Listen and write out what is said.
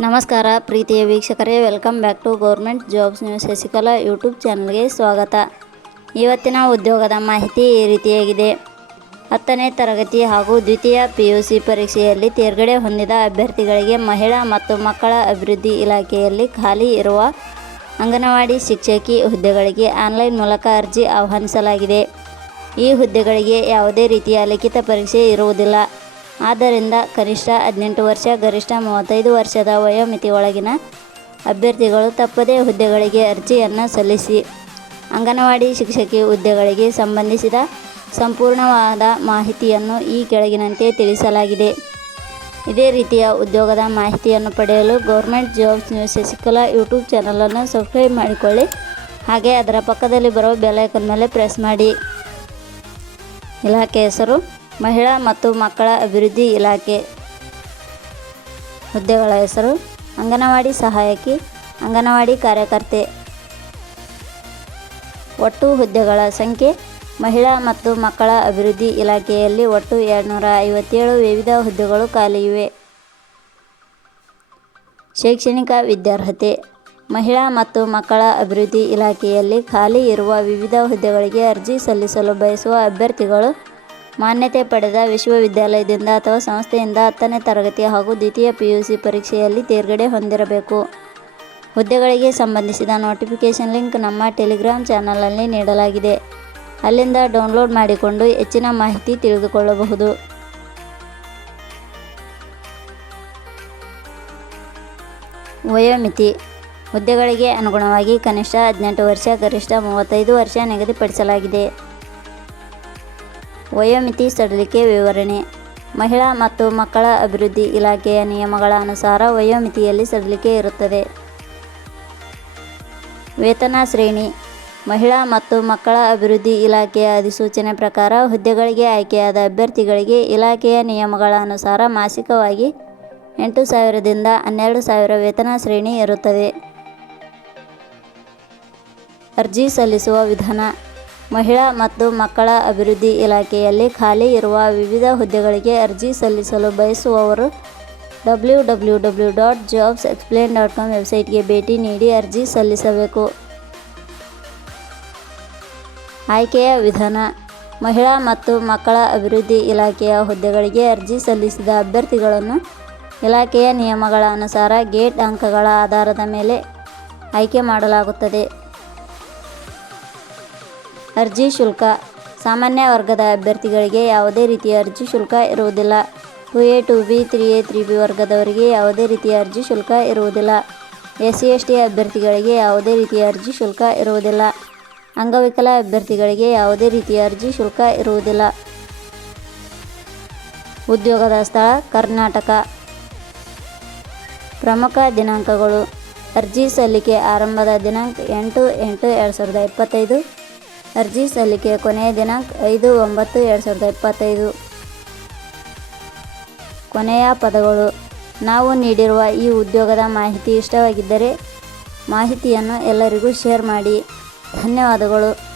ನಮಸ್ಕಾರ, ಪ್ರೀತಿಯ ವೀಕ್ಷಕರೇ. Welcome back to government jobs news Shashikala YouTube ಚಾನಲ್ಗೆ ಸ್ವಾಗತ. ಇವತ್ತಿನ ಉದ್ಯೋಗದ ಮಾಹಿತಿ ಈ ರೀತಿಯಾಗಿದೆ. ಹತ್ತನೇ ತರಗತಿ ಹಾಗೂ ದ್ವಿತೀಯ ಪಿ ಯು ಸಿ ಪರೀಕ್ಷೆಯಲ್ಲಿ ತೇರ್ಗಡೆ ಹೊಂದಿದ ಅಭ್ಯರ್ಥಿಗಳಿಗೆ ಮಹಿಳಾ ಮತ್ತು ಮಕ್ಕಳ ಅಭಿವೃದ್ಧಿ ಇಲಾಖೆಯಲ್ಲಿ ಖಾಲಿ ಇರುವ ಅಂಗನವಾಡಿ ಶಿಕ್ಷಕಿ ಹುದ್ದೆಗಳಿಗೆ ಆನ್ಲೈನ್ ಮೂಲಕ ಅರ್ಜಿ ಆಹ್ವಾನಿಸಲಾಗಿದೆ. ಈ ಹುದ್ದೆಗಳಿಗೆ ಯಾವುದೇ ರೀತಿಯ ಲಿಖಿತ ಪರೀಕ್ಷೆ ಇರುವುದಿಲ್ಲ. ಆದ್ದರಿಂದ ಕನಿಷ್ಠ ಹದಿನೆಂಟು ವರ್ಷ, ಗರಿಷ್ಠ ಮೂವತ್ತೈದು ವರ್ಷದ ವಯೋಮಿತಿ ಒಳಗಿನ ಅಭ್ಯರ್ಥಿಗಳು ತಪ್ಪದೇ ಹುದ್ದೆಗಳಿಗೆ ಅರ್ಜಿಯನ್ನು ಸಲ್ಲಿಸಿ. ಅಂಗನವಾಡಿ ಶಿಕ್ಷಕಿ ಹುದ್ದೆಗಳಿಗೆ ಸಂಬಂಧಿಸಿದ ಸಂಪೂರ್ಣವಾದ ಮಾಹಿತಿಯನ್ನು ಈ ಕೆಳಗಿನಂತೆ ತಿಳಿಸಲಾಗಿದೆ. ಇದೇ ರೀತಿಯ ಉದ್ಯೋಗದ ಮಾಹಿತಿಯನ್ನು ಪಡೆಯಲು government jobs news Shashikala YouTube ಚಾನಲನ್ನು ಸಬ್ಸ್ಕ್ರೈಬ್ ಮಾಡಿಕೊಳ್ಳಿ. ಹಾಗೆ ಅದರ ಪಕ್ಕದಲ್ಲಿ ಬರೋ ಬೆಲೈಕನ್ ಮೇಲೆ ಪ್ರೆಸ್ ಮಾಡಿ. ಇಲಾಖೆ ಹೆಸರು ಮಹಿಳಾ ಮತ್ತು ಮಕ್ಕಳ ಅಭಿವೃದ್ಧಿ ಇಲಾಖೆ ಹುದ್ದೆಗಳ ಹೆಸರು ಅಂಗನವಾಡಿ ಸಹಾಯಕಿ, ಅಂಗನವಾಡಿ ಕಾರ್ಯಕರ್ತೆ. ಒಟ್ಟು ಹುದ್ದೆಗಳ ಸಂಖ್ಯೆ ಮಹಿಳಾ ಮತ್ತು ಮಕ್ಕಳ ಅಭಿವೃದ್ಧಿ ಇಲಾಖೆಯಲ್ಲಿ ಒಟ್ಟು ಎರಡುನೂರ ಐವತ್ತೇಳು ವಿವಿಧ ಹುದ್ದೆಗಳು ಖಾಲಿ ಇವೆ ಶೈಕ್ಷಣಿಕ ವಿದ್ಯಾರ್ಹತೆ ಮಹಿಳಾ ಮತ್ತು ಮಕ್ಕಳ ಅಭಿವೃದ್ಧಿ ಇಲಾಖೆಯಲ್ಲಿ ಖಾಲಿ ಇರುವ ವಿವಿಧ ಹುದ್ದೆಗಳಿಗೆ ಅರ್ಜಿ ಸಲ್ಲಿಸಲು ಬಯಸುವ ಅಭ್ಯರ್ಥಿಗಳು ಮಾನ್ಯತೆ ಪಡೆದ ವಿಶ್ವವಿದ್ಯಾಲಯದಿಂದ ಅಥವಾ ಸಂಸ್ಥೆಯಿಂದ ಹತ್ತನೇ ತರಗತಿ ಹಾಗೂ ದ್ವಿತೀಯ ಪಿ ಯು ಸಿ ಪರೀಕ್ಷೆಯಲ್ಲಿ ತೇರ್ಗಡೆ ಹೊಂದಿರಬೇಕು. ಹುದ್ದೆಗಳಿಗೆ ಸಂಬಂಧಿಸಿದ ನೋಟಿಫಿಕೇಷನ್ ಲಿಂಕ್ ನಮ್ಮ ಟೆಲಿಗ್ರಾಮ್ ಚಾನಲಲ್ಲಿ ನೀಡಲಾಗಿದೆ. ಅಲ್ಲಿಂದ ಡೌನ್ಲೋಡ್ ಮಾಡಿಕೊಂಡು ಹೆಚ್ಚಿನ ಮಾಹಿತಿ ತಿಳಿದುಕೊಳ್ಳಬಹುದು. ವಯೋಮಿತಿ. ಹುದ್ದೆಗಳಿಗೆ ಅನುಗುಣವಾಗಿ ಕನಿಷ್ಠ ಹದಿನೆಂಟು ವರ್ಷ, ಗರಿಷ್ಠ ಮೂವತ್ತೈದು ವರ್ಷ ನಿಗದಿಪಡಿಸಲಾಗಿದೆ. ವಯೋಮಿತಿ ಸಡಿಲಿಕೆ ವಿವರಣೆ. ಮಹಿಳಾ ಮತ್ತು ಮಕ್ಕಳ ಅಭಿವೃದ್ಧಿ ಇಲಾಖೆಯ ನಿಯಮಗಳ ಅನುಸಾರ ವಯೋಮಿತಿಯಲ್ಲಿ ಸಡಿಲಿಕೆ ಇರುತ್ತದೆ. ವೇತನ ಶ್ರೇಣಿ. ಮಹಿಳಾ ಮತ್ತು ಮಕ್ಕಳ ಅಭಿವೃದ್ಧಿ ಇಲಾಖೆಯ ಅಧಿಸೂಚನೆ ಪ್ರಕಾರ ಹುದ್ದೆಗಳಿಗೆ ಆಯ್ಕೆಯಾದ ಅಭ್ಯರ್ಥಿಗಳಿಗೆ ಇಲಾಖೆಯ ನಿಯಮಗಳ ಅನುಸಾರ ಮಾಸಿಕವಾಗಿ ಎಂಟು ಸಾವಿರದಿಂದ ಹನ್ನೆರಡು ಸಾವಿರ ವೇತನ ಶ್ರೇಣಿ ಇರುತ್ತದೆ. ಅರ್ಜಿ ಸಲ್ಲಿಸುವ ವಿಧಾನ. ಮಹಿಳಾ ಮತ್ತು ಮಕ್ಕಳ ಅಭಿವೃದ್ಧಿ ಇಲಾಖೆಯಲ್ಲಿ ಖಾಲಿ ಇರುವ ವಿವಿಧ ಹುದ್ದೆಗಳಿಗೆ ಅರ್ಜಿ ಸಲ್ಲಿಸಲು ಬಯಸುವವರು W W W dot jobs explain dot com ವೆಬ್ಸೈಟ್ಗೆ ಭೇಟಿ ನೀಡಿ ಅರ್ಜಿ ಸಲ್ಲಿಸಬೇಕು. ಆಯ್ಕೆಯ ವಿಧಾನ, ಮಹಿಳಾ ಮತ್ತು ಮಕ್ಕಳ ಅಭಿವೃದ್ಧಿ ಇಲಾಖೆಯ ಹುದ್ದೆಗಳಿಗೆ ಅರ್ಜಿ ಸಲ್ಲಿಸಿದ ಅಭ್ಯರ್ಥಿಗಳನ್ನು ಇಲಾಖೆಯ ನಿಯಮಗಳ ಅನುಸಾರ ಗೇಟ್ ಅಂಕಗಳ ಆಧಾರದ ಮೇಲೆ ಆಯ್ಕೆ ಮಾಡಲಾಗುತ್ತದೆ. ಅರ್ಜಿ ಶುಲ್ಕ. ಸಾಮಾನ್ಯ ವರ್ಗದ ಅಭ್ಯರ್ಥಿಗಳಿಗೆ ಯಾವುದೇ ರೀತಿಯ ಅರ್ಜಿ ಶುಲ್ಕ ಇರುವುದಿಲ್ಲ. Two A two B, three A, three B ವರ್ಗದವರಿಗೆ ಯಾವುದೇ ರೀತಿಯ ಅರ್ಜಿ ಶುಲ್ಕ ಇರುವುದಿಲ್ಲ. ಎಸ್ ಸಿ ಎಸ್ ಟಿ ಅಭ್ಯರ್ಥಿಗಳಿಗೆ ಯಾವುದೇ ರೀತಿಯ ಅರ್ಜಿ ಶುಲ್ಕ ಇರುವುದಿಲ್ಲ. ಅಂಗವಿಕಲ ಅಭ್ಯರ್ಥಿಗಳಿಗೆ ಯಾವುದೇ ರೀತಿಯ ಅರ್ಜಿ ಶುಲ್ಕ ಇರುವುದಿಲ್ಲ. ಉದ್ಯೋಗದ ಸ್ಥಳ ಕರ್ನಾಟಕ. ಪ್ರಮುಖ ದಿನಾಂಕಗಳು. ಅರ್ಜಿ ಸಲ್ಲಿಕೆ ಆರಂಭದ ದಿನಾಂಕ ಎಂಟು ಎಂಟು ಎರಡು ಸಾವಿರದ ಇಪ್ಪತ್ತೈದು. ಅರ್ಜಿ ಸಲ್ಲಿಕೆಯ ಕೊನೆಯ ದಿನಾಂಕ ಐದು ಒಂಬತ್ತು ಎರಡು ಸಾವಿರದ ಇಪ್ಪತ್ತೈದು. ಕೊನೆಯ ಪದಗಳು. ನಾವು ನೀಡಿರುವ ಈ ಉದ್ಯೋಗದ ಮಾಹಿತಿ ಇಷ್ಟವಾಗಿದ್ದರೆ ಮಾಹಿತಿಯನ್ನು ಎಲ್ಲರಿಗೂ ಶೇರ್ ಮಾಡಿ. ಧನ್ಯವಾದಗಳು.